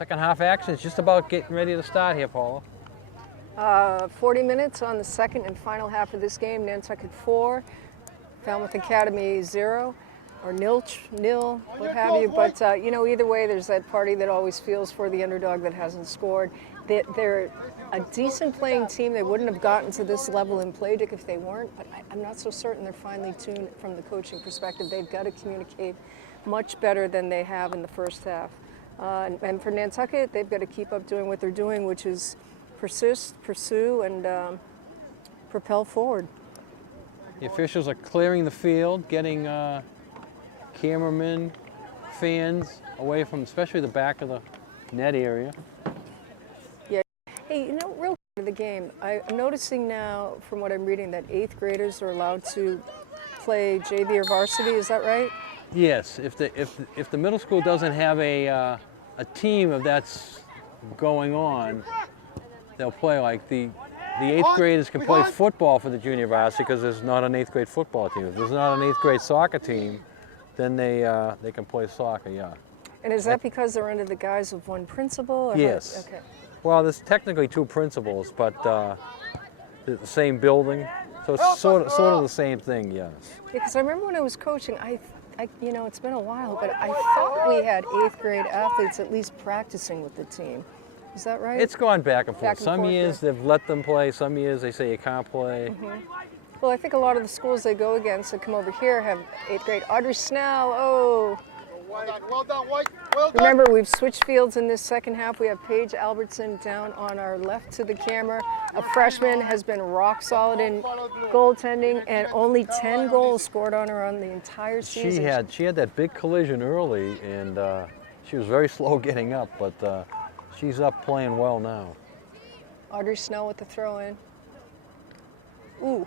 Second half action is just about getting ready to start here, Paula. 40 minutes on the second and final half of this game. Nantucket 4, Falmouth Academy 0, or nil, what have you. But, you know, either way, there's that party that always feels for the underdog that hasn't scored. They're a decent playing team. They wouldn't have gotten to this level in play, Dick, if they weren't. But I'm not so certain they're finely tuned from the coaching perspective. They've got to communicate much better than they have in the first half. And for Nantucket, they've got to keep up doing what they're doing, which is persist, pursue, and propel forward. The officials are clearing the field, getting cameramen, fans away from especially the back of the net area. Yeah. Hey, you know, real quick to the game, I'm noticing now from what I'm reading that 8th graders are allowed to play JV or varsity. Is that right? Yes. If the middle school doesn't have a team of that's going on, they'll play. Like the 8th graders can play football for the junior varsity because there's not an 8th grade football team. If there's not an 8th grade soccer team, then they can play soccer. Yeah. And is that because they're under the guise of one principal? Or yes. Okay. Well, there's technically 2 principals, but the same building, so it's sort of the same thing. Yes. Because I remember when I was coaching, you know, it's been a while, but I thought we had 8th grade athletes at least practicing with the team. Is that right? It's gone back and forth. Some years yeah. they've let them play, some years they say you can't play. Mm-hmm. Well, I think a lot of the schools they go against that come over here have 8th grade. Audrey Snell, oh. Well done, White. Well done. Remember, we've switched fields in this second half. We have Paige Albertson down on our left to the camera. A freshman has been rock solid in goaltending, and only 10 goals scored on her on the entire season. She had that big collision early, and she was very slow getting up, but she's up playing well now. Audrey Snell with the throw in. Ooh.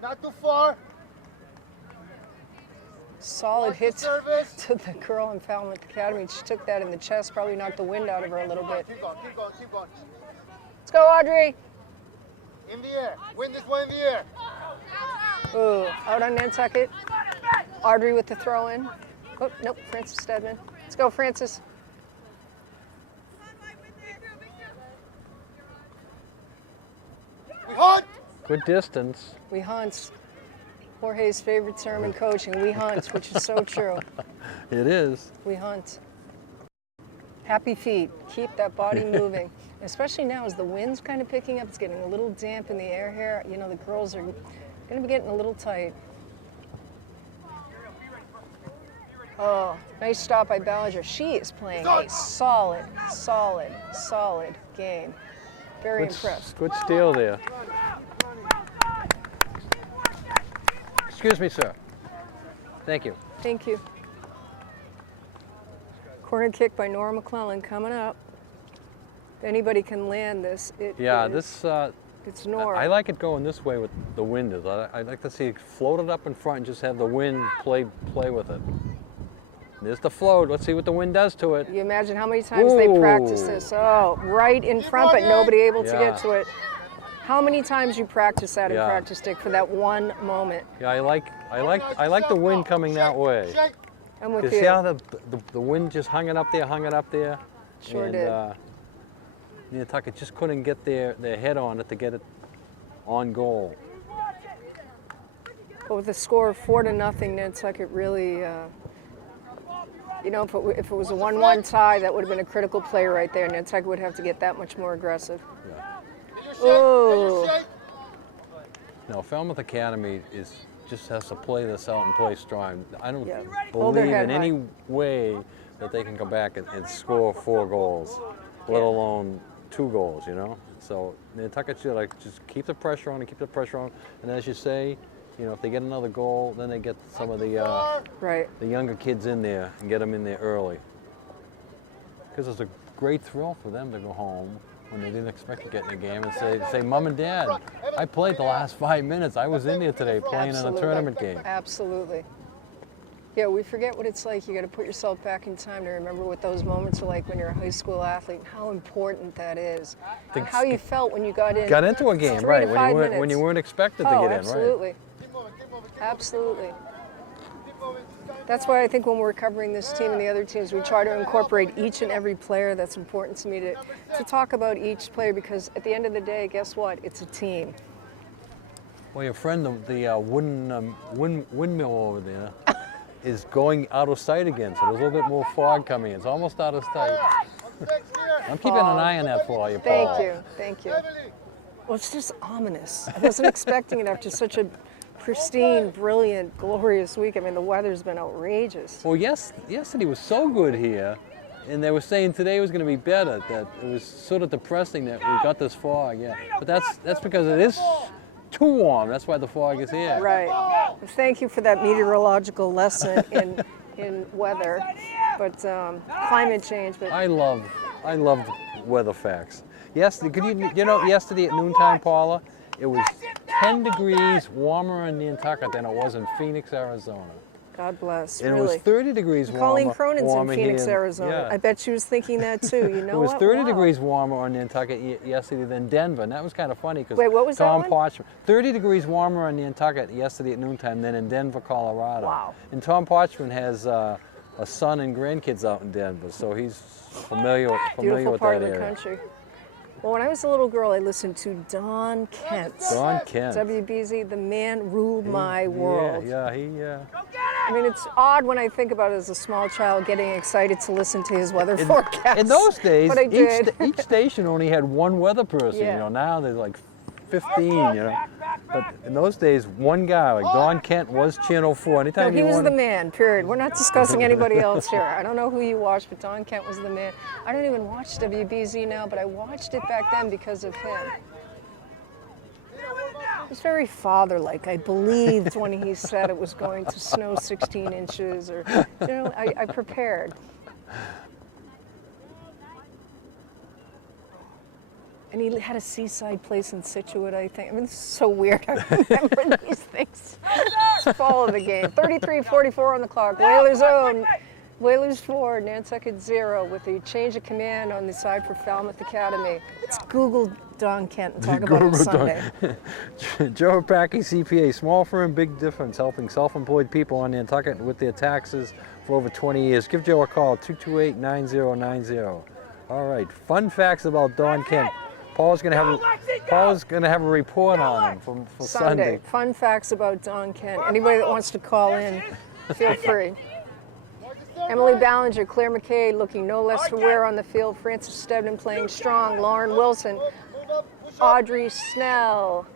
Not too far. Solid hit to the girl in Falmouth Academy. She took that in the chest, probably knocked the wind out of her a little bit. Keep going. Let's go, Audrey. In the air. Win this one in the air. Ooh, out on Nantucket. Audrey with the throw in. Oh, nope, Francis Stedman. Let's go, Francis. We hunt. Good distance. We hunt. Jorge's favorite term in coaching, we hunt, which is so true. It is. We hunt. Happy feet, keep that body moving. Especially now as the wind's kind of picking up, it's getting a little damp in the air here. You know, the girls are gonna be getting a little tight. Oh, nice stop by Ballinger. She is playing a solid game. Very impressed. Good steal there. Excuse me, sir. Thank you. Thank you. Corner kick by Nora McClellan coming up. If anybody can land this, it's Nora. I like it going this way with the wind. I'd like to see it floated up in front and just have the wind play with it. There's the float. Let's see what the wind does to it. You imagine how many times they practice this. Oh, right in front, but nobody able to get to it. How many times you practice that in practice, Dick, for that one moment? Yeah, I like the wind coming that way. I'm with you. See how the wind just hung it up there? Sure and, did. Nantucket just couldn't get their head on it to get it on goal. But with a score of 4-0, Nantucket really, you know, if it was a 1-1 tie, that would have been a critical play right there. Nantucket would have to get that much more aggressive. Yeah. Oh. No, Falmouth Academy just has to play this out and play strong. I don't believe in any way that they can come back and score 4 goals, let alone 2 goals, you know? So Nantucket should just keep the pressure on and as you say, you know, if they get another goal, then they get some of the younger kids in there and get them in there early. Because it's a great thrill for them to go home when they didn't expect to get in the game and say, Mom and Dad, I played the last 5 minutes. I was in there today playing in a tournament game. Absolutely. Yeah, we forget what it's like. You got to put yourself back in time to remember what those moments are like when you're a high school athlete, how important that is, and how you felt when you got into a game, right? When you weren't expected to get in, right? Absolutely. Absolutely. That's why I think when we're covering this team and the other teams, we try to incorporate each and every player. That's important to me to talk about each player, because at the end of the day, guess what? It's a team. Well, your friend, the windmill over there, is going out of sight again, so there's a little bit more fog coming in. It's almost out of sight. I'm keeping an eye on that for you, Paul. Thank you. Well, it's just ominous. I wasn't expecting it after such a pristine, brilliant, glorious week. I mean, the weather's been outrageous. Well, yesterday was so good here, and they were saying today was going to be better, that it was sort of depressing that we got this fog, yeah. But that's because it is too warm. That's why the fog is here. Right. Thank you for that meteorological lesson in weather, but climate change. But I love weather facts. Yes, yesterday at noontime, Paula, it was 10 degrees warmer in Nantucket than it was in Phoenix, Arizona. God bless. And really. it was 30 degrees warmer. Colleen Cronin's in Phoenix, here. Arizona. Yeah. I bet she was thinking that too. You know It was what? 30 Wow. degrees warmer on Nantucket yesterday than Denver, and that was kind of funny because Wait, what was Tom that one? Parchman, 30 degrees warmer on Nantucket yesterday at noontime than in Denver, Colorado. Wow. And Tom Parchman has a son and grandkids out in Denver, so he's familiar Beautiful with part that of the area. country. Well, when I was a little girl, I listened to Don Kent. Don Kent. WBZ, the man ruled my world. Yeah. I mean, it's odd when I think about it as a small child getting excited to listen to his weather forecast. In those days, but I did. each station only had one weather person. Yeah. You know, now there's like 15. You know, but in those days, one guy like Don Kent was Channel 4. No, Anytime he you was wanted, the man, period. We're not discussing anybody else here. I don't know who you watched, but Don Kent was the man. I don't even watch WBZ now, but I watched it back then because of him. He was very father-like. I believed when he said it was going to snow 16 inches, or, you know, I prepared. And he had a seaside place in Situate, I think. I mean, this is so weird. I remember these things. Let's follow the game. 33-44 on the clock. Whalers own. Whalers 4, Nantucket 0, with a change of command on the side for Falmouth Academy. Let's Google Don Kent and talk about him Sunday. Joe Packy, CPA, small firm, big difference, helping self-employed people on Nantucket with their taxes for over 20 years. Give Joe a call, 228-9090. All right, fun facts about Don Kent. Paul's going to have a report on him for Sunday. Fun facts about Don Kent. Anybody that wants to call in, feel free. Emily Ballinger, Claire McKay looking no less for wear on the field. Frances Stedman playing strong. Lauren Wilson, Audrey Snell,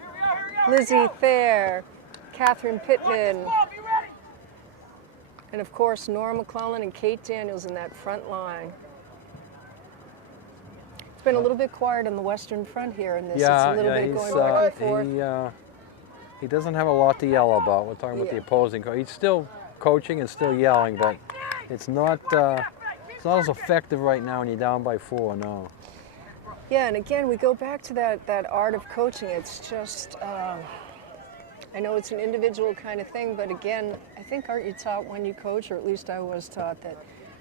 Lizzie Thayer, Catherine Pittman, and of course Nora McClellan and Kate Daniels in that front line. It's been a little bit quiet on the Western Front here in this. It's a little bit going back and forth. He doesn't have a lot to yell about. We're talking about the opposing coach. He's still coaching and still yelling, but it's not as effective right now when you're down by 4, no. Yeah, and again, we go back to that art of coaching. It's just, I know it's an individual kind of thing, but again, I think aren't you taught when you coach, or at least I was taught, that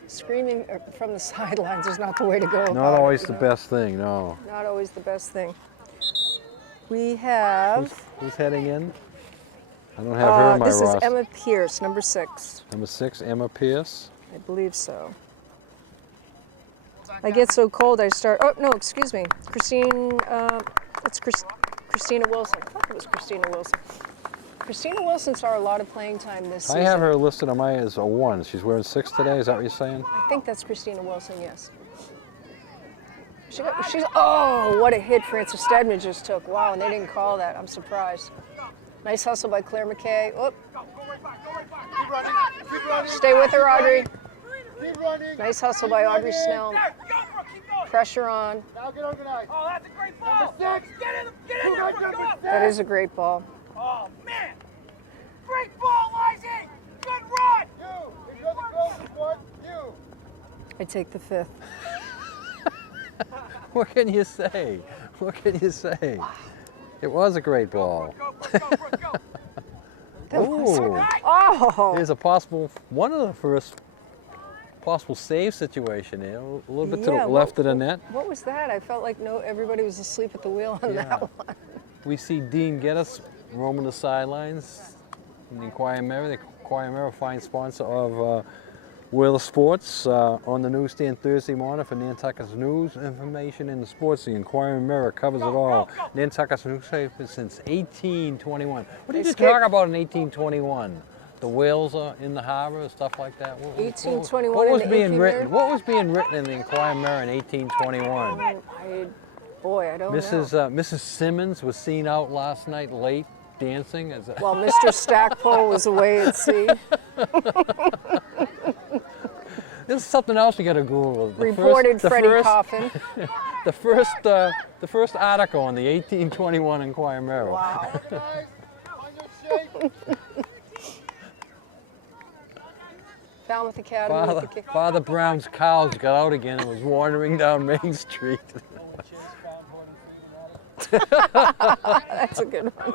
screaming from the sidelines is not the way to go about it. Not always the best thing, no. Not always the best thing. We have... Who's heading in? I don't have her in my roster. This is Emma Pierce, number 6. Number 6, Emma Pierce. I believe so. I get so cold I start, oh no, excuse me. Christina Wilson. I thought it was Christina Wilson. Christina Wilson saw a lot of playing time this season. I have her listed on my as a 1. She's wearing 6 today, is that what you're saying? I think that's Christina Wilson, yes. She's, oh, what a hit Frances Stedman just took. Wow, and they didn't call that. I'm surprised. Nice hustle by Claire McKay. Oh. Keep running. Stay with her, Audrey. Keep running. Nice hustle by Audrey Snell. Pressure on. Now get organized. Oh, that's a great ball. Number 6. Get in there. That is a great ball. Oh, man. Great ball, Lizzie. Good run. You. If you're the closest one, you. I take the 5th. What can you say? What can you say? It was a great ball. Oh! Here's a possible, one of the first possible save situation there. A little bit to the left of the net. What was that? I felt like everybody was asleep at the wheel on that one. We see Dean Geddes roaming the sidelines in the Inquirer Mary. They're Inquirer, fine sponsor of Wheeler Sports, on the newsstand Thursday morning for Nantucket's news, information, and the sports. The Inquirer Mirror covers it all. Nantucket's newspaper since 1821. What did you talk about in 1821? The whales are in the harbor, stuff like that. 1821 What was in the being Inky written? Mirror? What was being written in the Inquirer Mirror in 1821? I don't know. Mrs. Simmons was seen out last night late dancing. While Mr. Stackpole was away at sea. This is something else you got to Google. Reported Freddie Coffin. The first article on the 1821 Inquirer Mirror. Wow. Guys, on your shape. Falmouth Academy. Father Brown's cows got out again and was wandering down Main Street. That's a good one.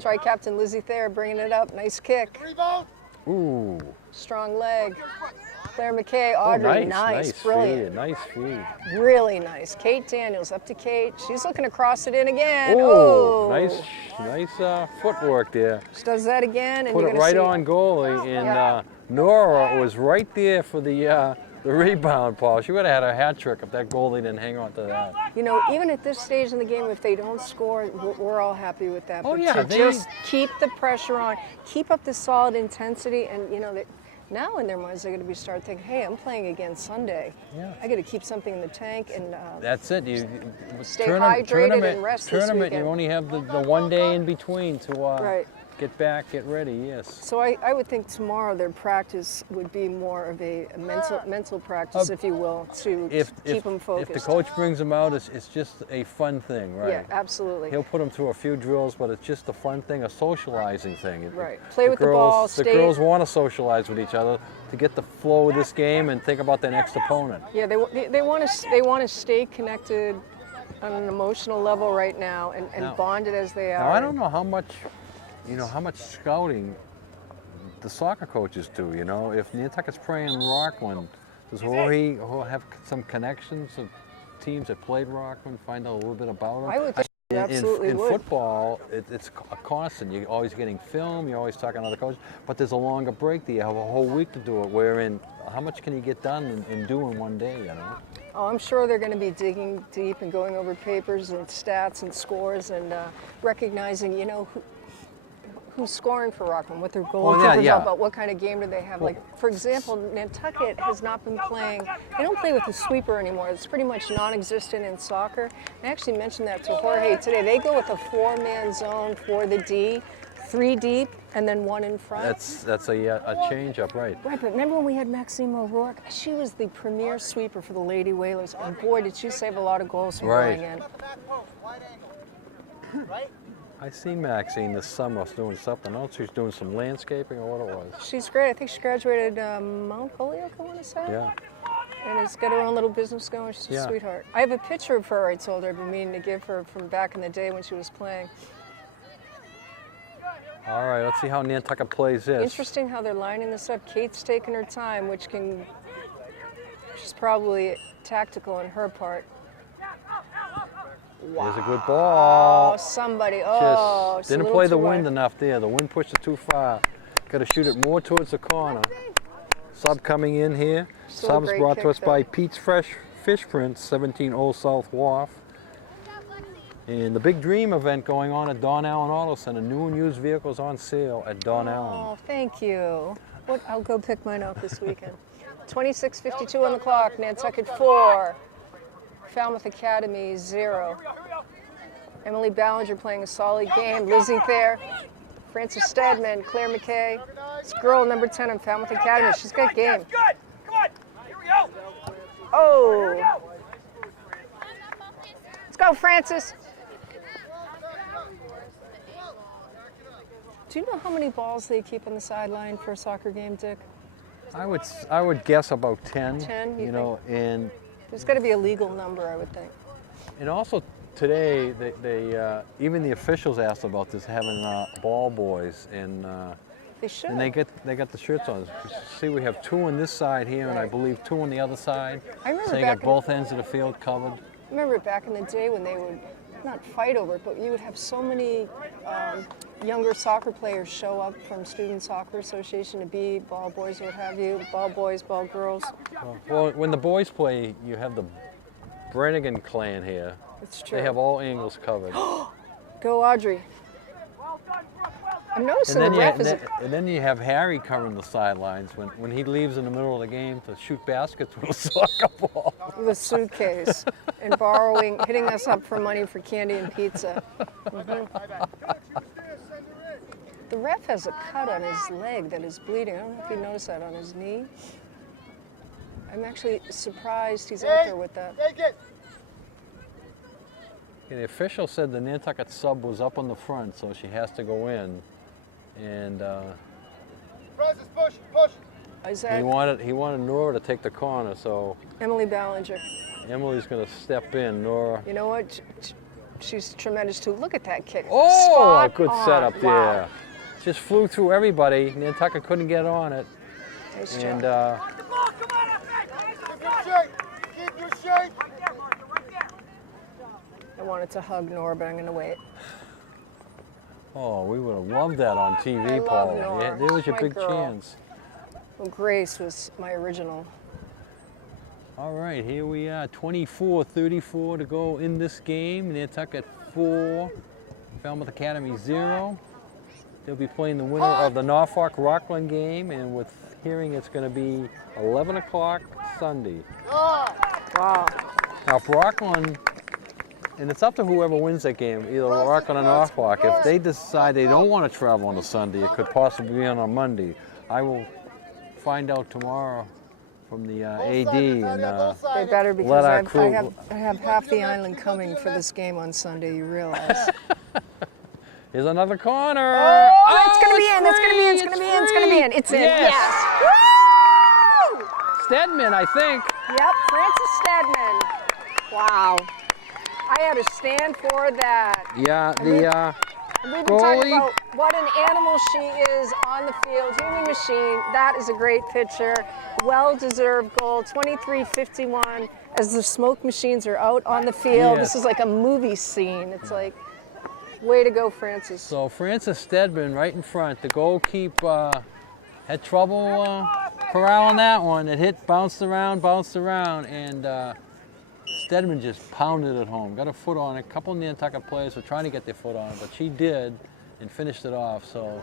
Try Captain Lizzie Thayer bringing it up. Nice kick. Rebound. Ooh. Strong leg. Claire McKay, Oh, Audrey, nice brilliant. feed, nice feed. Really nice. Kate Daniels up to Kate. She's looking to cross it in again. Ooh, Oh, nice footwork there. She does that again, and Put you're it going to right see. on goalie, and Yeah. Nora was right there for the rebound, Paul. She would have had a hat trick if that goalie didn't hang on to that. You know, even at this stage in the game, if they don't score, we're all happy with that. Oh, but yeah, to they- just keep the pressure on, keep up the solid intensity, and you know that now in their minds they're going to be start thinking, hey, I'm playing again Sunday. Yeah. I got to keep something in the tank and. That's it. Stay hydrated and rest this Tournament, weekend. you only have the 1 day in between to Right. get back, get ready. Yes. So I would think tomorrow their practice would be more of a mental practice, if you will, to keep them focused. If the coach brings them out, it's just a fun thing, right? Yeah, absolutely. He'll put them through a few drills, but it's just a fun thing, a socializing thing. Right. Play with the ball, The stay- girls want to socialize with each other to get the flow of this game and think about their next opponent. Yeah, they want to stay connected on an emotional level right now and Now- bonded as they are. Now I don't know how much scouting the soccer coaches do. You know, if Nantucket's playing Rockland, does Jorge have some connections of teams that played Rockland? Find out a little bit about them. I would think you absolutely in would. football, it's a constant. You're always getting film. You're always talking to other coaches. But there's a longer break. You have a whole week to do it. Wherein, how much can you get done and do in 1 day? You know. Oh, I'm sure they're going to be digging deep and going over papers and stats and scores and recognizing, you know, who's scoring for Rockland, what their goalkeepers are, but what kind of game do they have. Like, for example, Nantucket has not been playing, they don't play with the sweeper anymore. It's pretty much non-existent in soccer. I actually mentioned that to Jorge today. They go with a 4-man zone for the D, 3 deep, and then 1 in front. That's a change up, right? Right, but remember when we had Maxine O'Rourke? She was the premier sweeper for the Lady Whalers, and boy, did she save a lot of goals from Right. going in. Wide angle. Right? I seen Maxine this summer doing something else. She's doing some landscaping or what it was. She's great. I think she graduated Mount Holyoke, I want to say. Yeah. And has got her own little business going. She's a Yeah. sweetheart. I have a picture of her I told her I've been meaning to give her from back in the day when she was playing. All right, let's see how Nantucket plays this. Interesting how they're lining this up. Kate's taking her time, which she's probably tactical on her part. There's a good ball. Oh, somebody. Just It's a didn't little play the too wind wide. enough there. The wind pushed it too far. Got to shoot it more towards the corner. Sub coming in here. Still a Subs great brought to kick, us by though. Pete's Fresh Fish Prints, 17 Old South Wharf. And the Big Dream event going on at Don Allen Auto Center. New and used vehicles on sale at Don Allen. Oh, thank you. I'll go pick mine up this weekend. 26:52 on the clock. Nantucket 4. Falmouth Academy 0. Emily Ballinger playing a solid game. Lizzie Thayer, Frances Stedman, Claire McKay. This girl, number 10 on Falmouth Academy. She's got game. Good. Come on. Here we go. Oh. Let's go, Francis. Do you know how many balls they keep on the sideline for a soccer game, Dick? I would guess about 10. 10, you you know, and There's got to be a legal number, I would think. also today they even the officials asked about this, having ball boys, and They should. they got the shirts on. See, we have 2 on this side here, and I Right. believe 2 on the other side. I remember so you back got in- both ends of the field covered. Remember back in the day when they would not fight over it, but you would have so many younger soccer players show up from Student Soccer Association to be ball boys or what have you, ball boys, ball girls. Well, when the boys play, you have the Brannigan clan here. It's true. They have all angles covered. Go Audrey. I'm noticing the ref is and then you have Harry covering the sidelines when he leaves in the middle of the game to shoot baskets with a soccer ball. with a suitcase and borrowing, hitting us up for money for candy and pizza. The ref has a cut on his leg that is bleeding. I don't know if you noticed that on his knee. I'm actually surprised he's out there with that. Take it. Yeah, the official said the Nantucket sub was up on the front, so she has to go in. And Francis, push, push. Isaac, he wanted Nora to take the corner, so Emily Ballinger. Emily's going to step in. Nora. You know what? She's tremendous too. Look at that kick. Oh, Spot a good on. setup there. Wow. Just flew through everybody. Nantucket couldn't get on it. Nice And job. The ball, come on, Keep your shape. Keep your shape. right there, Martha, right there. I wanted to hug Nora, but I'm going to wait. oh, we would have loved that on TV, I love Paul. Nora. Yeah, there was your My big girl. chance. Well, Grace was my original. All right, here we are, 24-34 to go in this game. Nantucket 4, Falmouth Academy 0. They'll be playing the winner of the Norfolk-Rockland game, and with hearing it's going to be 11 o'clock Sunday. Wow. Now, if Rockland, and it's up to whoever wins that game, either Rockland or Norfolk, if they decide they don't want to travel on a Sunday, it could possibly be on a Monday. I will find out tomorrow from the AD, and They better because Let our I crew- have half the island coming for this game on Sunday, you realize. here's another corner. Oh, that's going to be it's in, that's going to be in, it's free, going to be in, it's going to be in. It's in, Yes. yes. Woo! Stedman, I think. Yep, Frances Stedman. Wow. I had to stand for that. Yeah, We've been talking goalie. about what an animal she is on the field. Human machine. That is a great picture. Well-deserved goal. 23-51 as the smoke machines are out on the field. Yes. This is like a movie scene. It's like, way to go, Francis. So Francis Stedman right in front. The goalkeeper had trouble corralling that one. It hit, bounced around, and Stedman just pounded it home. Got a foot on it. A couple of Nantucket players were trying to get their foot on it, but she did and finished it off. So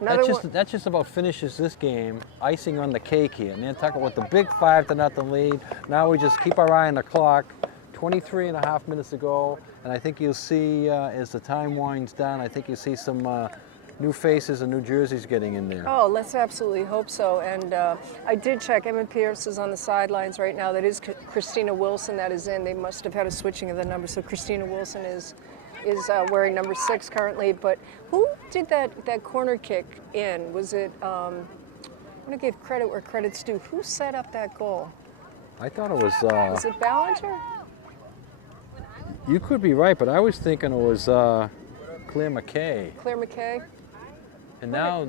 that just about finishes this game. Icing on the cake here. Nantucket with the big 5-0 lead. Now we just keep our eye on the clock. 23 and a half minutes to go, and I think you'll see as the time winds down, I think you'll see some new faces and new jerseys getting in there. Oh, let's absolutely hope so. And I did check. Emma Pierce is on the sidelines right now. That is Christina Wilson that is in. They must have had a switching of the numbers. So Christina Wilson is wearing number 6 currently. But who did that corner kick in? Was it, I'm going to give credit where credit's due. Who set up that goal? I thought it was... Was it Ballinger? You could be right, but I was thinking it was Claire McKay. Claire McKay? And now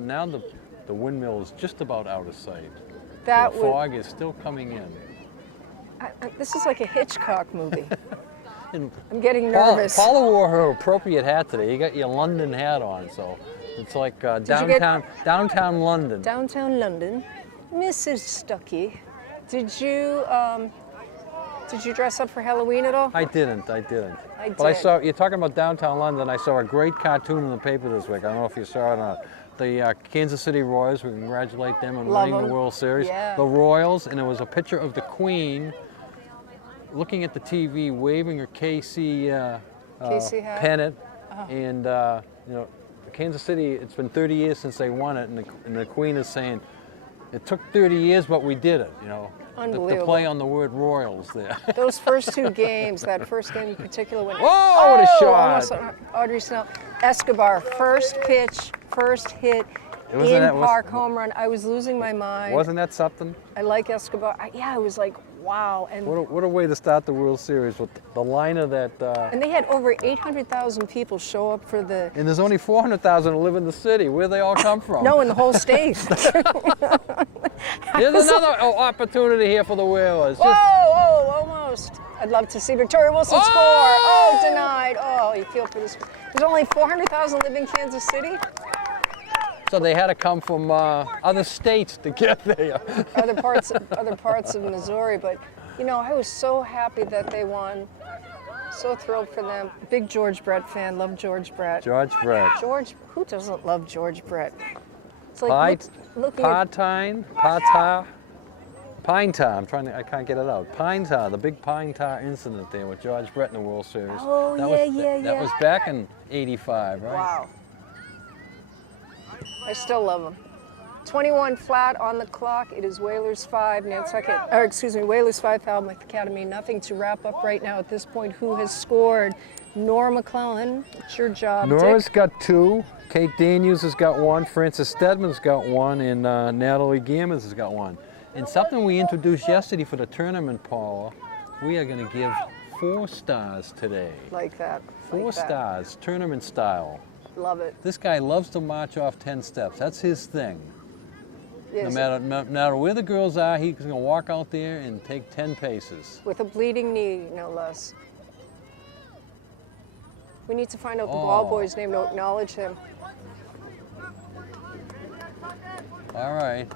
the windmill is just about out of sight. That The would, fog is still coming in. this is like a Hitchcock movie. And I'm getting nervous. Paula wore her appropriate hat today. You got your London hat on, so it's like downtown London. Downtown London. Mrs. Stuckey, did you dress up for Halloween at all? I didn't. I But I did. saw, you're talking about downtown London, I saw a great cartoon in the paper this week. I don't know if you saw it or not. The Kansas City Royals, we congratulate them on Love winning the them. World Series. Yeah. The Royals, and it was a picture of the Queen looking at the TV, waving her KC, KC hat. pennant. And, Kansas City, it's been 30 years since they won it, and the Queen is saying, it took 30 years, but we did it, The Unbelievable. play on the word Royals there. Those first 2 games, that first game in particular, when Whoa, what a shot. almost Audrey Snell, Escobar, first pitch, first hit, Wasn't in that- park home run. I was losing my mind. Wasn't that something? I like Escobar. I was like, wow. And What a way to start the World Series with the liner that. and they had over 800,000 people show up for the. And there's only 400,000 who live in the city. Where they all come from? No, in the whole state. There's another opportunity here for the Whalers. Whoa, almost. post. I'd love to see Victoria Wilson score. Oh, denied. Oh, you feel for this. There's only 400,000 live in Kansas City. So they had to come from other states to get there. other parts of Missouri, but you know, I was so happy that they won. So thrilled for them. Big George Brett fan. Love George Brett. George Brett. George, who doesn't love George Brett? It's like looking at Pine Tar. I can't get it out. Pine Tar, the big Pine Tar incident there with George Brett in the World Series. Oh, That was back in '85, right? Wow. I still love him. 21 flat on the clock. It is Whalers 5, Whalers 5, Falmouth Academy. Nothing to wrap up right now at this point. Who has scored? Nora McClellan. It's your job. Nora's Dick. got 2. Kate Daniels has got 1. Frances Stedman's got 1, and Natalie Gammons has got 1. And something we introduced yesterday for the tournament, Paula, we are going to give 4 stars today. Like that. 4 stars, tournament style. Love it. This guy loves to march off 10 steps. That's his thing. Yes. No matter where the girls are, he's going to walk out there and take 10 paces. With a bleeding knee, no less. We need to find out the ball boy's name to acknowledge him. All right.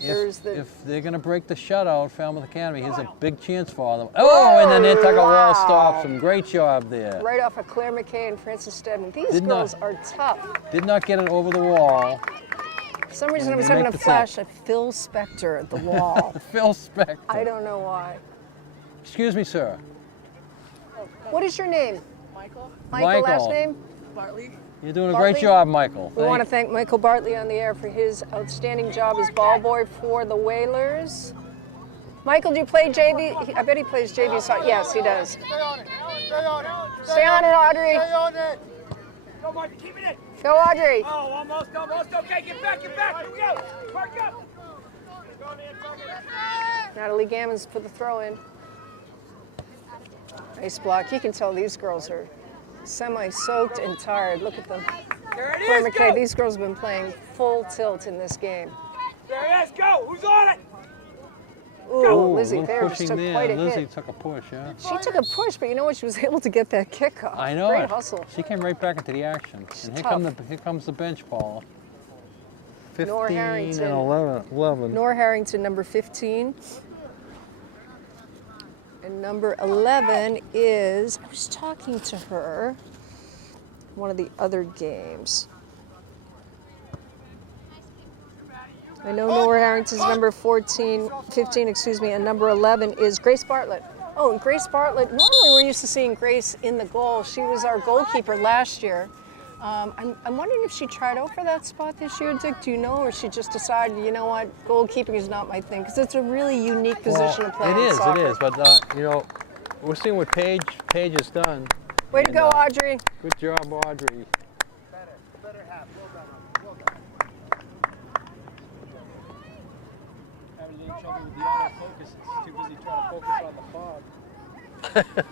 If they're going to break the shutout, Falmouth Academy, here's a big chance for them. Oh, and then Nantucket Wall stops him. Great job there. Right off of Claire McKay and Frances Stedman. These girls are tough. Did not get it over the wall. For some reason, I was having a flash of Phil Spector at the wall. Phil Spector. I don't know why. Excuse me, sir. What is your name? Michael. Michael, last name? Bartley. You're doing a great job, Michael. We want to thank Michael Bartley on the air for his outstanding job as ball boy for the Whalers. Michael, do you play JV? I bet he plays JV soccer. Yes, he does. Stay on it. Stay on it. Stay on it, Audrey. Stay on it. Go, Marty, keep it in. Go, Audrey. Oh, almost. Okay, get back. Here we go. Park up. Natalie Gammons put the throw in. Nice block. You can tell these girls are semi-soaked and tired. Look at them. There it Claire is. McKay, Go. these girls have been playing full tilt in this game. There it is. Go. Who's on it? Ooh, Lizzie a little there just pushing took there. quite a Lizzie hit. took a push, yeah. She took a push, but you know what? She was able to get that kick off. I know Great it. hustle. She came right back into the action. And here comes the bench, Paula. 15 Nora and Harrington. 11. Nora Harrington, number 15. And number 11 is, I was talking to her, one of the other games. I know Nora Harrington's number 15, and number 11 is Grace Bartlett. Oh, and Grace Bartlett, normally we're used to seeing Grace in the goal. She was our goalkeeper last year. I'm wondering if she tried out for that spot this year, Dick, do you know, or she just decided, you know what, goalkeeping is not my thing, because it's a really unique position to play in soccer. It is, but you know, we're seeing what Paige has done. Way to go, Audrey. Good job, Audrey. Better half. Well done. Having a little trouble with the autofocus. It's too busy trying to focus on the fog.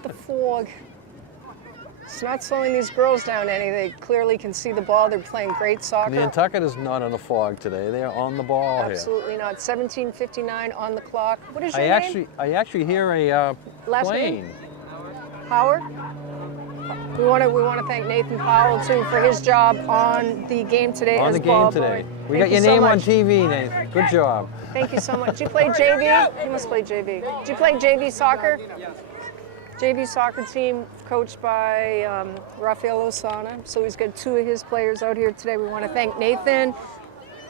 The fog. It's not slowing these girls down any. They clearly can see the ball. They're playing great soccer. Nantucket is not in the fog today. They are on the ball Absolutely not. 17:59 on the clock. What is your here. name? I actually hear a Last plane. name? Howard. We want to thank Nathan Powell too for his job on the game today. On as the ball game today. boy. We Thank got your you so name on much. TV, Nathan. Good job. Thank you so much. Do you play JV? You must play JV. Do you play JV soccer? JV soccer team coached by Rafael Osana. So he's got 2 of his players out here today. We want to thank Nathan.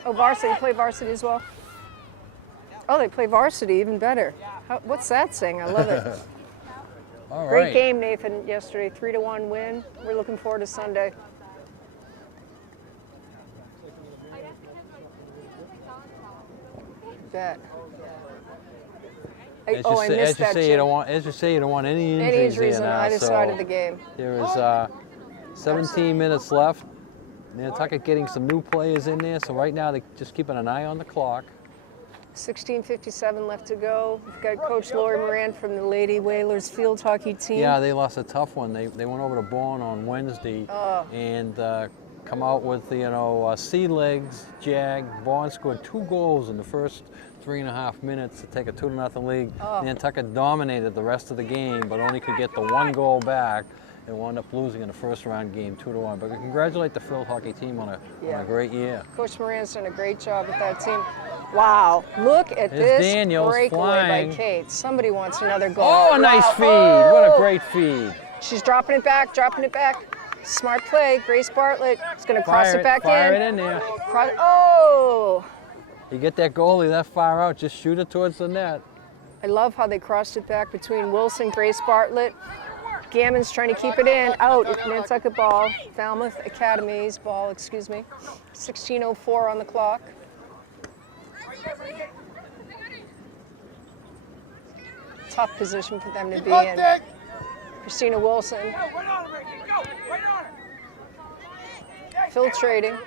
Oh, varsity. You play varsity as well? Oh, they play varsity, even better. What's that saying? I love it. All Great right. game, Nathan, yesterday. 3-1 win. We're looking forward to Sunday. Bet. I missed that. As you say, you don't want any injuries on there now, either so side of the game. There is 17 minutes left. Nantucket getting some new players in there, so right now they're just keeping an eye on the clock. 16:57 left to go. We've got Coach Lori Moran from the Lady Whalers field hockey team. Yeah, they lost a tough one. They went over to Bourne on Wednesday, and come out with, you know, sea legs, jag. Bond scored 2 goals in the first 3.5 minutes to take a 2-0 lead. Oh. Nantucket dominated the rest of the game, but only could get the 1 goal back and wound up losing in the first round game 2-1. But we congratulate the field hockey team on a great year. Coach Moran's done a great job with that team. Wow, look at There's this Daniels breakaway flying. by Kate. Somebody wants another goal. Oh, a nice feed. Oh! What a great feed. She's dropping it back, dropping it back. Smart play. Grace Bartlett is going to cross Fire it back fire in. it in there. Oh! You get that goalie that far out, just shoot it towards the net. I love how they crossed it back between Wilson, Grace Bartlett. Gammon's trying to keep it in. Out. Nantucket ball. Falmouth Academy's ball, excuse me. 16:04 on the clock. Tough position for them to be in. Christina Wilson filtrating.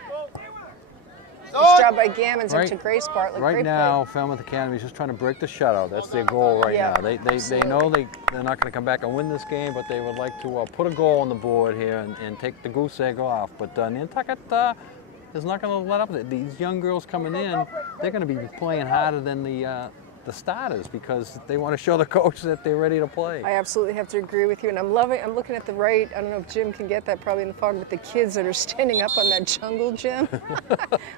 Nice job by Gammons up to Grace Bartlett. Right Great now, play. Falmouth Academy is just trying to break the shutout. That's their goal right Yeah, now. They know they're not going to come back and win this game, but they would like to put a goal on the board here and take the goose egg off. But Nantucket is not going to let up. These young girls coming in, they're going to be playing harder than the starters because they want to show the coach that they're ready to play. I absolutely have to agree with you, and I'm looking at the right. I don't know if Jim can get that, probably in the fog, but the kids that are standing up on that jungle gym.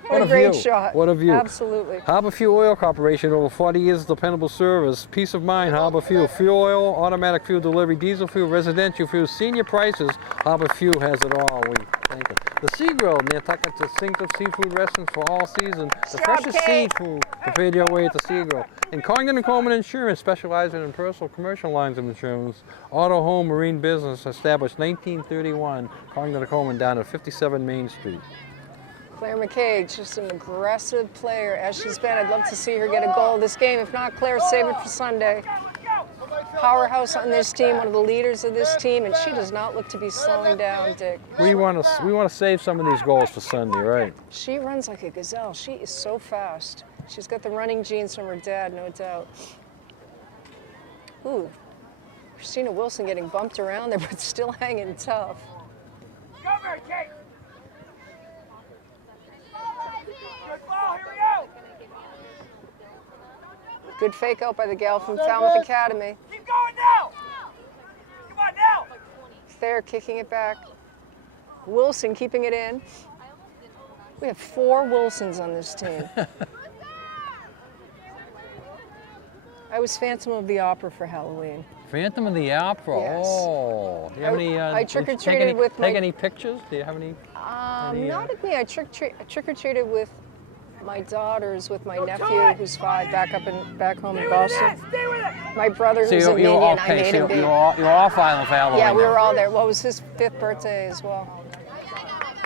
What a great shot. What a view. Absolutely. Harbor Fuel Oil Corporation, over 40 years of dependable service. Peace of mind, Harbor Fuel. Fuel oil, automatic fuel delivery, diesel fuel, residential fuel, senior prices. Harbor Fuel has it all. We thank it. The Sea Grill, Nantucket's distinctive seafood restaurant for all seasons. The freshest seafood prepared your way at the Sea Grill. And Congdon and Coleman Insurance, specializing in personal commercial lines of insurance. Auto, home, marine business, established 1931. Congdon and Coleman down at 57 Main Street. Claire McKay, just an aggressive player as she's been. I'd love to see her get a goal this game. If not, Claire, save it for Sunday. Powerhouse on this team, one of the leaders of this team, and she does not look to be slowing down, Dick. We want to save some of these goals for Sunday, right? She runs like a gazelle. She is so fast. She's got the running genes from her dad, no doubt. Ooh, Christina Wilson getting bumped around there, but still hanging tough. Cover, Kate. Good ball, here we go. Good fake out by the gal from Falmouth Academy. Keep going now. Come on now. Thayer kicking it back. Wilson keeping it in. We have 4 Wilsons on this team. I was Phantom of the Opera for Halloween. Phantom of the Opera. Yes. Oh, do you have any? I trick-or-treated with Take my- any pictures? Do you have any? Not at me. I trick-or-treated with my daughters, with my nephew, who's 5, back home in Boston. Stay with it. My brother, who's So in India, and I okay, made so him be. you're off Island for Halloween. Yeah, we then. were all there. Well, it was his 5th birthday as well.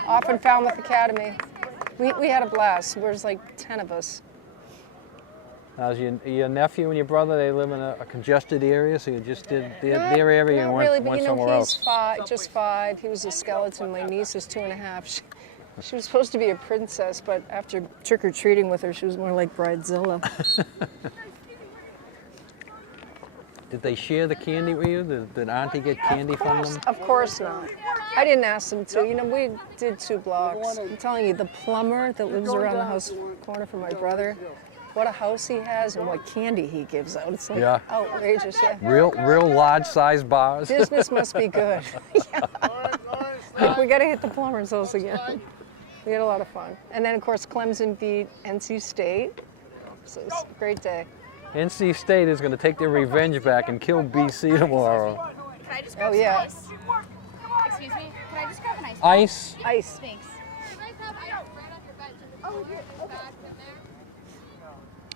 Off in Falmouth Academy. We had a blast. There was like 10 of us. How's your nephew and your brother? They live in a congested area, so you just did their area and Not went, really, but went you know, somewhere he's else. 5, just 5. He was a skeleton. My niece is 2.5. She was supposed to be a princess, but after trick-or-treating with her, she was more like Bridezilla. Did they share the candy with you? Did Auntie get candy from them? Of course not. I didn't ask them to. You know, we did 2 blocks. I'm telling you, the plumber that lives around the house corner for my brother, what a house he has and what candy he gives out. It's like outrageous. Yeah. Real large-sized bars. Business must be good. We got to hit the plumber's house again. We had a lot of fun. And then, of course, Clemson beat NC State. So it was a great day. NC State is going to take their revenge back and kill BC tomorrow. Can I just grab some ice? Excuse me? Can I just grab an ice? Ice. Ice. Thanks.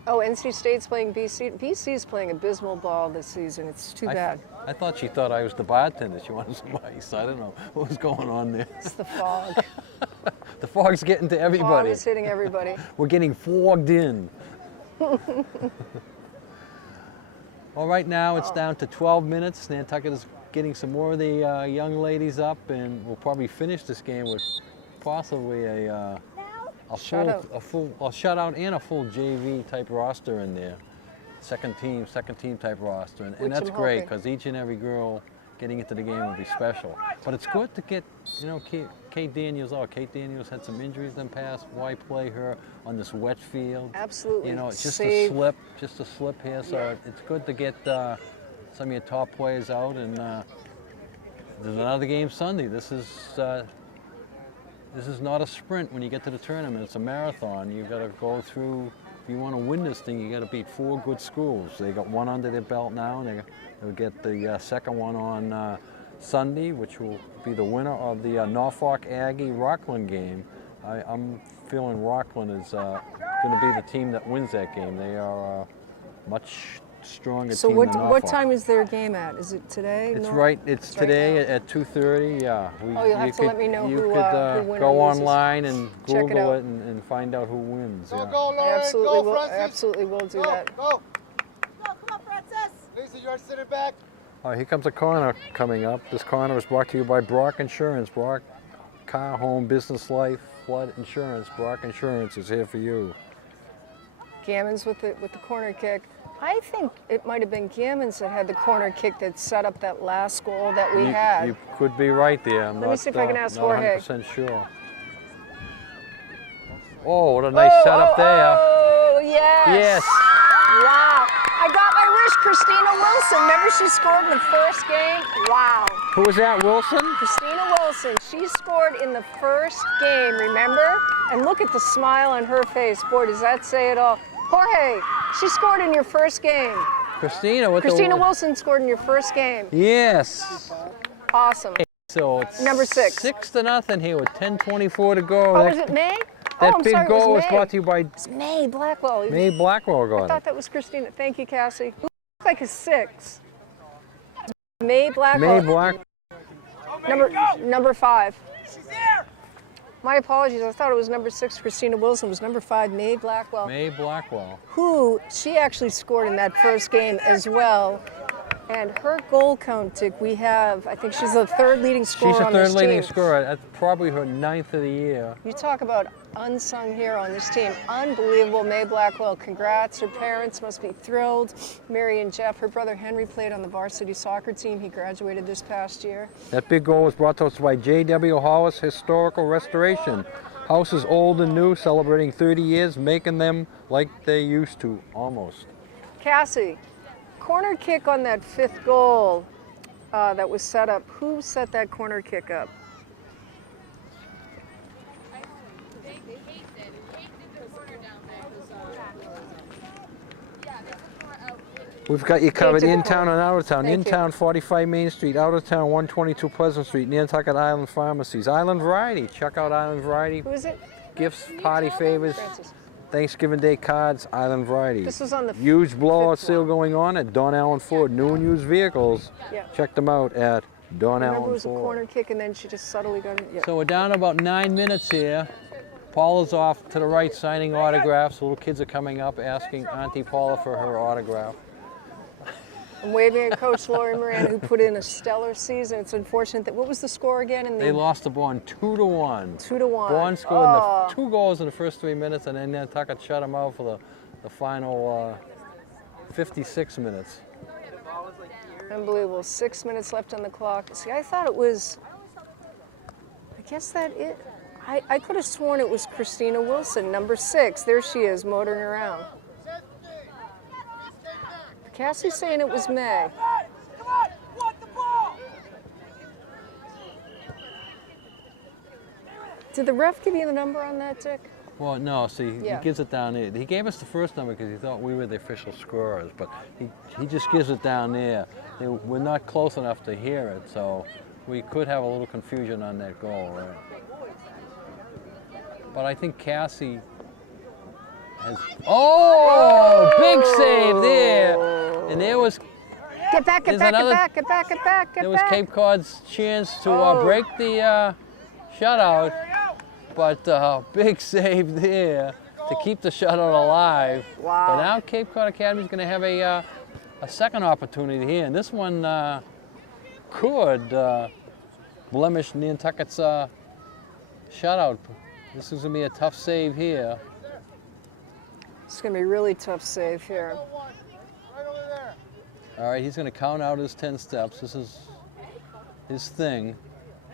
Oh, NC State's playing BC. BC's playing abysmal ball this season. It's too bad. I thought she thought I was the bartender. She wanted some ice. I don't know what was going on there. It's the fog. The fog's getting to Fog everybody. is hitting everybody. We're getting fogged in. Well, right now it's down to 12 minutes. Nantucket is getting some more of the young ladies up, and we'll probably finish this game with possibly a shutout and a full JV type roster in there. Second team type roster, and Which that's I'm great hoping. because each and every girl getting into the game will be special. But it's good to get, you know, Kate Daniels out. Kate Daniels had some injuries in the past. Why play her on this wet field? Absolutely. You know, it's just Save. a slip here. So it's good to get some of your top players out. And there's another game Sunday. This is not a sprint when you get to the tournament. It's a marathon. You've got to go through. If you want to win this thing, you got to beat 4 good schools. They got one under their belt now, and they'll get the second one on Sunday, which will be the winner of the Norfolk Aggie-Rockland game. I'm feeling Rockland is going to be the team that wins that game. They are much stronger So team than Norfolk. what time is their game at? Is it today? It's No? right. It's today right now. at 2:30. Yeah. Oh, you'll have to let me know you who could win or go loses. online and Check it Google out. it and find out who wins. Go, Yeah. go, Lauren. Absolutely, Go, will, Francis. absolutely will do Go, that. go. Go, come on, Francis. Lisa, you're sitting back. All right, here comes a corner coming up. This corner is brought to you by Brock Insurance. Brock Car, Home, Business, Life, Flood Insurance. Brock Insurance is here for you. Gammons with the corner kick. I think it might have been Gammons that had the corner kick that set up that last goal that we had. You could be right there. I'm Let me see if I can ask not Jorge. 100% sure. Oh, what a nice setup there. Oh, yes. Yes. Wow. I got my wish, Christina Wilson. Remember she scored in the first game? Wow. Who was that, Wilson? Christina Wilson, she scored in the first game, remember? And look at the smile on her face. Boy, does that say it all. Jorge, she scored in your first game. Christina with Christina the... Wilson scored in your first game. Yes. Awesome. So it's Number 6. 6-0 here with 10:24 to go. Oh, That- was it May? That Oh, I'm big sorry, goal it was was May. brought to you by It's May Blackwell. May Blackwell. I Got thought it. that was Christina. Thank you, Cassie. Who looked like a 6? May Blackwell. May Black. Number 5. She's there. My apologies. I thought it was number 6. Christina Wilson was number 5. May Blackwell. May Blackwell. Who she actually scored in that first game as well. And her goal count, Dick, we have, I think she's the 3rd leading scorer She's a on this 3rd leading team. scorer. That's probably her 9th of the year. You talk about unsung hero on this team. Unbelievable. May Blackwell, congrats. Her parents must be thrilled. Mary and Jeff, her brother Henry played on the varsity soccer team. He graduated this past year. That big goal was brought to us by J.W. Hollis Historical Restoration. House is old and new, celebrating 30 years, making them like they used to, almost. Cassie, corner kick on that 5th goal that was set up. Who set that corner kick up? Kate did. Kate did the corner down there. Yeah, they took more out. We've got you covered did the in-town corner. and out-of-town. Thank you. In-town, 45 Main Street. Out-of-town, 122 Pleasant Street. Nantucket Island Pharmacies. Island Variety. Check out Island Variety. Who is it? Gifts, party favors, Francis. Thanksgiving Day cards, Island Variety. This was on the Used blowout 5th sale one. going on at Don Allen Ford. New and used vehicles. Yeah. Check them out at Don Remember it Allen was a Ford. corner kick and then she just subtly got it. Yeah. So we're down to about 9 minutes here. Paula's off to the right signing autographs. Little kids are coming up asking Auntie Paula for her autograph. I'm waving at Coach Lori Moran, who put in a stellar season. It's unfortunate that, what was the score again? In the They lost to Bourne 2-1. 2-1. Bourne scored Oh. 2 goals in the first 3 minutes, and then Nantucket shut them out for the final 56 minutes. Unbelievable. 6 minutes left on the clock. See, I thought it was, I guess that it, I could have sworn it was Christina Wilson, number 6. There she is, motoring around. Cassie's saying it was May. Come on, want the ball. Did the ref give you the number on that, Dick? Well, no, see, Yeah. he gives it down there. He gave us the first number because he thought we were the official scorers, but he just gives it down there. We're not close enough to hear it, so we could have a little confusion on that goal, right? But I think Cassie has, oh, big save there. And there was, Get back, get There's back, another- get back, get back, get back, get there was back. Cape Cod's chance to Oh. break the shutout, but big save there to keep the shutout alive. Wow. But now Cape Cod Academy is going to have a second opportunity here, and this one could blemish Nantucket's shutout. This is going to be a tough save here. It's going to be a really tough save here. Right over there. All right, he's going to count out his 10 steps. This is his thing.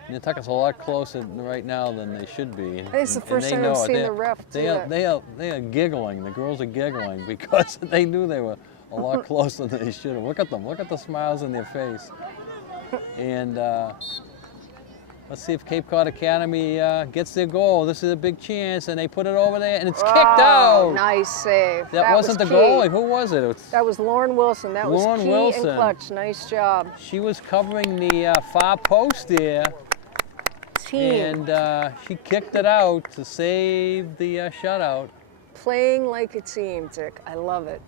Nantucket's a lot closer right now than they should be. I think it's the first they time know I've it. seen They- the ref do They are, that. they are giggling. The girls are giggling because they knew they were a lot closer than they should have. Look at them. Look at the smiles on their face. And let's see if Cape Cod Academy gets their goal. This is a big chance, and they put it over there, and it's kicked Oh, out. nice save. That wasn't was the key. goalie. Who was it? It was- That was Lauren Wilson. That was Lauren key Wilson. and clutch. Nice job. She was covering the far post there, Team. and she kicked it out to save the shutout. Playing like a team, Dick. I love it.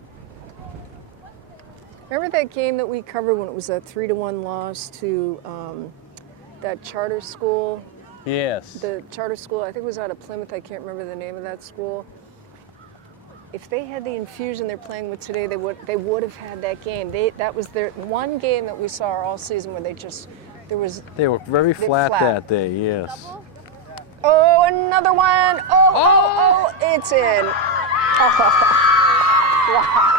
Remember that game that we covered when it was a 3-1 loss to that charter school? Yes. The charter school, I think it was out of Plymouth. I can't remember the name of that school. If they had the infusion they're playing with today, they would have had that game. That was their one game that we saw all season where They were very flat flat. that day, yes. Oh, another one. Oh, it's in. Oh.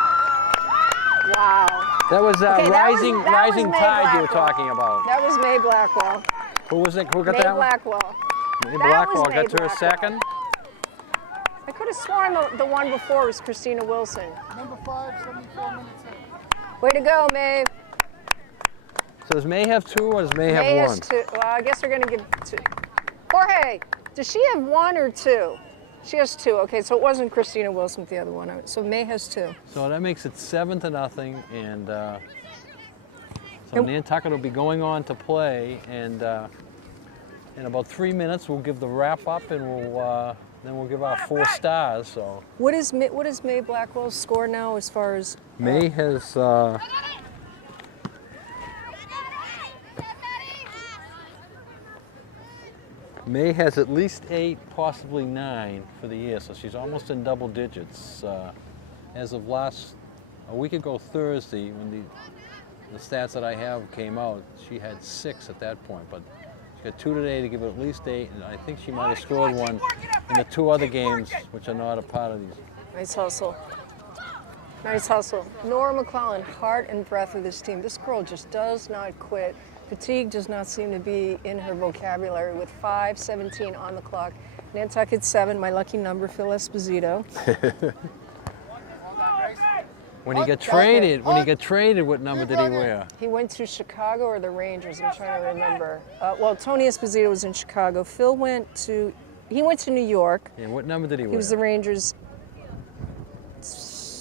Wow. That was Okay, rising that was May tide you were Blackwell. talking about. That was May Blackwell. Who was it? Who got May that one? Blackwell. May That Blackwell was May got to her Blackwell. second. I could have sworn the one before was Christina Wilson. Number 5, 74 minutes in. Way to go, May. So does May have two or does May have May one? has two. Well, I guess we're going to give two. Jorge, does she have one or two? She has two. Okay, so it wasn't Christina Wilson with the other one. So May has two. So that makes it 7-0, and so And- Nantucket will be going on to play, and in about 3 minutes we'll give the wrap up, and then we'll give our 4 stars. So What is May Blackwell's score now as far as? May has May has at least 8, possibly 9 for the year, so she's almost in double digits. As of a week ago Thursday, when the stats that I have came out, she had 6 at that point, but she got 2 today to give it at least 8, and I think she might have scored one in the 2 other games, which are not a part of these. Nice hustle. Nice hustle. Nora McClellan, heart and breath of this team. This girl just does not quit. Fatigue does not seem to be in her vocabulary with 5:17 on the clock. Nantucket 7, my lucky number, Phil Esposito. When he got traded, what number did he wear? He went to Chicago or the Rangers, I'm trying to remember. Well, Tony Esposito was in Chicago. Phil went to New York. And what number did he wear? He was the Rangers.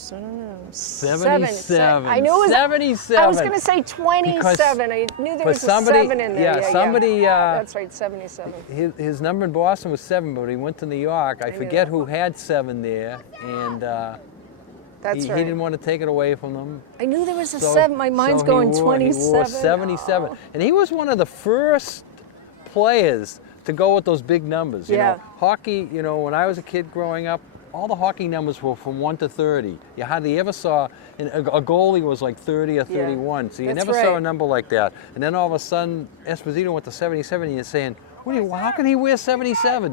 I don't know. 77. I knew it was 77. I was going to say 27. I knew there but was somebody- a 7 in there. yeah, somebody, That's right, 77. His number in Boston was 7, but he went to New York. I knew forget that. who had 7 there, and That's he right. didn't want to take it away from them. I knew there was a So- 7. My mind's so going he 27. wore 77. Oh. And he was one of the first players to go with those big numbers. You Yeah. know, hockey, when I was a kid growing up, all the hockey numbers were from 1 to 30. You hardly ever saw, and a goalie was like 30 or 31. So you That's never saw a right. number like that. And then all of a sudden, Esposito went to 77, and you're saying, how can he wear 77,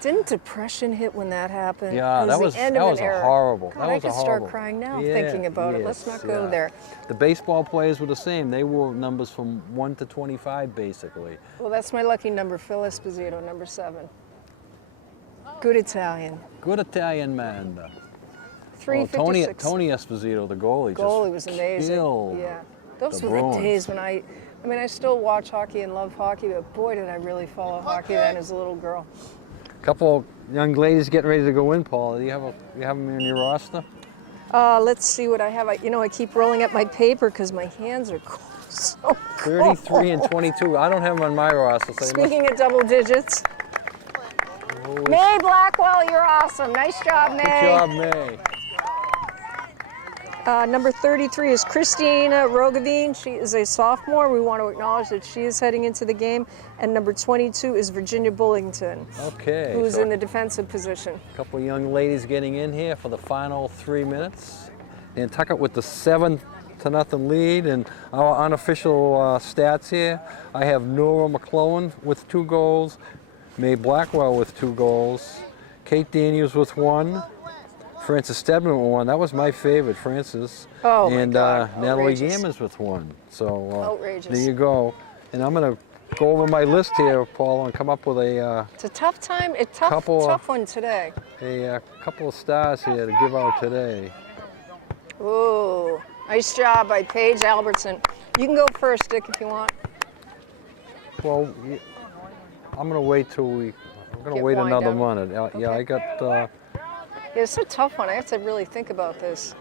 Didn't depression hit when that happened? Yeah, it that was was the end that of was an a era. horrible. God, that I was could a horrible. start crying now Yeah, thinking about it. Let's yes, not go yeah. there. The baseball players were the same. They wore numbers from 1 to 25, basically. Well, that's my lucky number, Phil Esposito, number 7. Good Italian. Good Italian man. 356. Tony Esposito, the goalie, Goalie just was amazing. killed Yeah. Those the were the Bruins. days when I still watch hockey and love hockey, but boy, did I really follow hockey then as a little girl. Couple young ladies getting ready to go in, Paul. Do you have them in your roster? Let's see what I have. I keep rolling up my paper because my hands are cold. So cold. 33 and 22. I don't have them on my roster. So Speaking of double digits, May Blackwell, you're awesome. Nice job, May. Good job, May. Number 33 is Christina Rogovine. She is a sophomore. We want to acknowledge that she is heading into the game. And number 22 is Virginia Bullington, Okay. who's so in the defensive position. a couple young ladies getting in here for the final 3 minutes. Nantucket with the 7-0 lead, and our unofficial stats here. I have Nora McClellan with 2 goals, May Blackwell with 2 goals, Kate Daniels with 1, Frances Stedman with 1. That was my favorite, Frances. Oh, my and God. Natalie Outrageous. Gammons with 1. So Outrageous. there you go. And I'm going to go over my list here, Paul, and come up with a It's a tough time. It's tough one today. couple of stars here to give out today. Ooh, nice job by Paige Albertson. You can go first, Dick, if you want. Well, I'm gonna wait till I'm gonna Get wait wind another down. minute. Yeah, Okay. I got. Yeah, it's a tough one. I have to really think about this.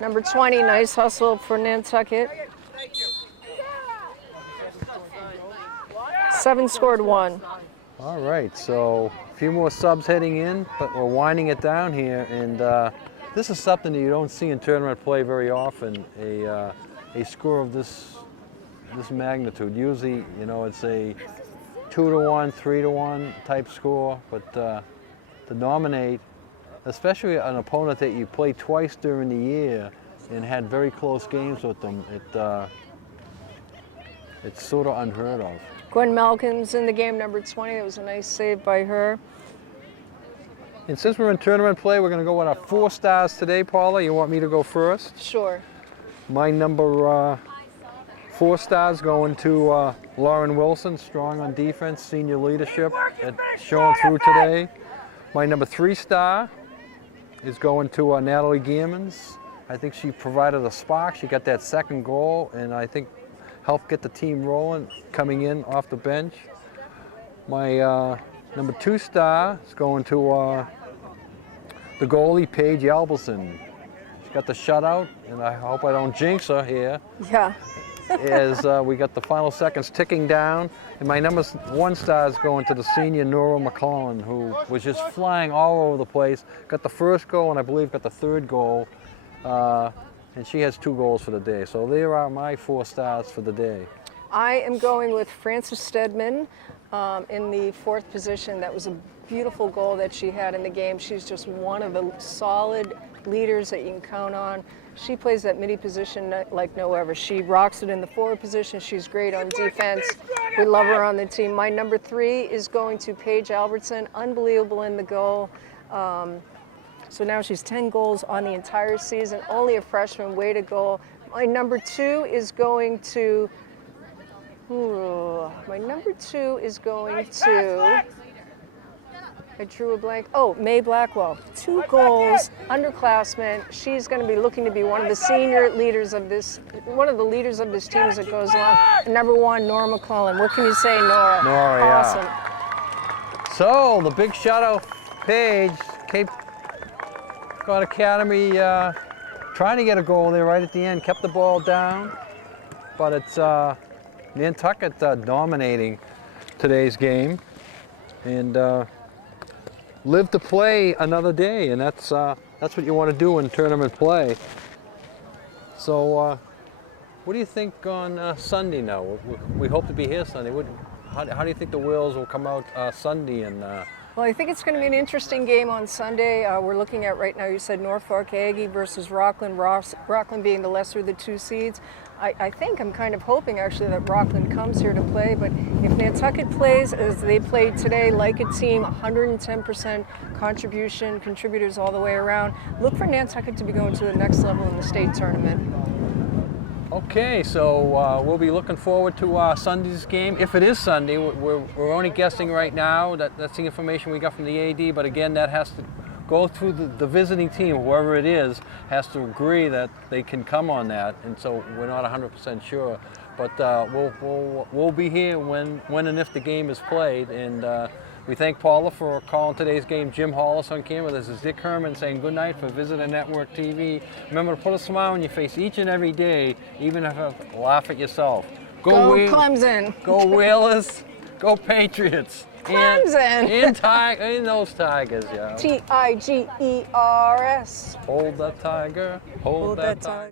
Number 20, nice hustle for Nantucket. 7 scored 1. All right, so a few more subs heading in, but we're winding it down here, and this is something that you don't see in tournament play very often. A score of this magnitude. Usually, you know, it's a 2-1, 3-1 type score, but to dominate, especially an opponent that you played twice during the year and had very close games with them, it's sort of unheard of. Gwen Malkin's in the game, number 20. It was a nice save by her. And since we're in tournament play, we're going to go with our 4 stars today, Paula. You want me to go first? Sure. My number 4 stars going to Lauren Wilson, strong on defense, senior leadership, showing through today. My number 3 star is going to Natalie Gearmans. I think she provided a spark. She got that second goal, and I think helped get the team rolling, coming in off the bench. My number 2 star is going to the goalie, Paige Albertson. She got the shutout, and I hope I don't jinx her here, Yeah. as we got the final seconds ticking down. And my number 1 star is going to the senior Nora McClellan, who was just flying all over the place. Got the first goal, and I believe got the 3rd goal. And she has 2 goals for the day. So there are my 4 stars for the day. I am going with Frances Stedman in the 4th position. That was a beautiful goal that she had in the game. She's just one of the solid leaders that you can count on. She plays that midi position like no other. She rocks it in the forward position. She's great on defense. We love her on the team. My number 3 is going to Paige Albertson. Unbelievable in the goal. So now she's 10 goals on the entire season. Only a freshman, way to go. My number 2 is going to, I drew a blank. Oh, May Blackwell. 2 goals, underclassmen. She's going to be looking to be one of the senior leaders of this, one of the leaders of this team as it goes along. And number 1, Nora McClellan. What can you say, Nora? Nora, awesome. Yeah. So the big shout out, Paige, Cape Cod Academy, trying to get a goal there right at the end, kept the ball down, but it's Nantucket dominating today's game, and live to play another day, and that's what you want to do in tournament play. So what do you think on Sunday now? We hope to be here Sunday. How do you think the Whales will come out Sunday? And Well, I think it's going to be an interesting game on Sunday. We're looking at right now, you said Norfolk Aggie versus Rockland, Rockland being the lesser of the 2 seeds. I'm kind of hoping actually that Rockland comes here to play, but if Nantucket plays as they played today, like a team, 110% contribution, contributors all the way around, look for Nantucket to be going to the next level in the state tournament. okay, so we'll be looking forward to Sunday's game. If it is Sunday, we're only guessing right now. That's the information we got from the AD, but again, that has to go through the visiting team, whoever it is, has to agree that they can come on that, and so we're not 100% sure. But we'll be here when and if the game is played, and we thank Paula for calling today's game. Jim Hollis on camera. This is Dick Herman saying good night for Visitor Network TV. Remember to put a smile on your face each and every day, even if you laugh at yourself. Go Clemson. Go Whalers. Go Patriots. Clemson. In those Tigers, yeah. Tigers. Hold that tiger. Hold that tiger.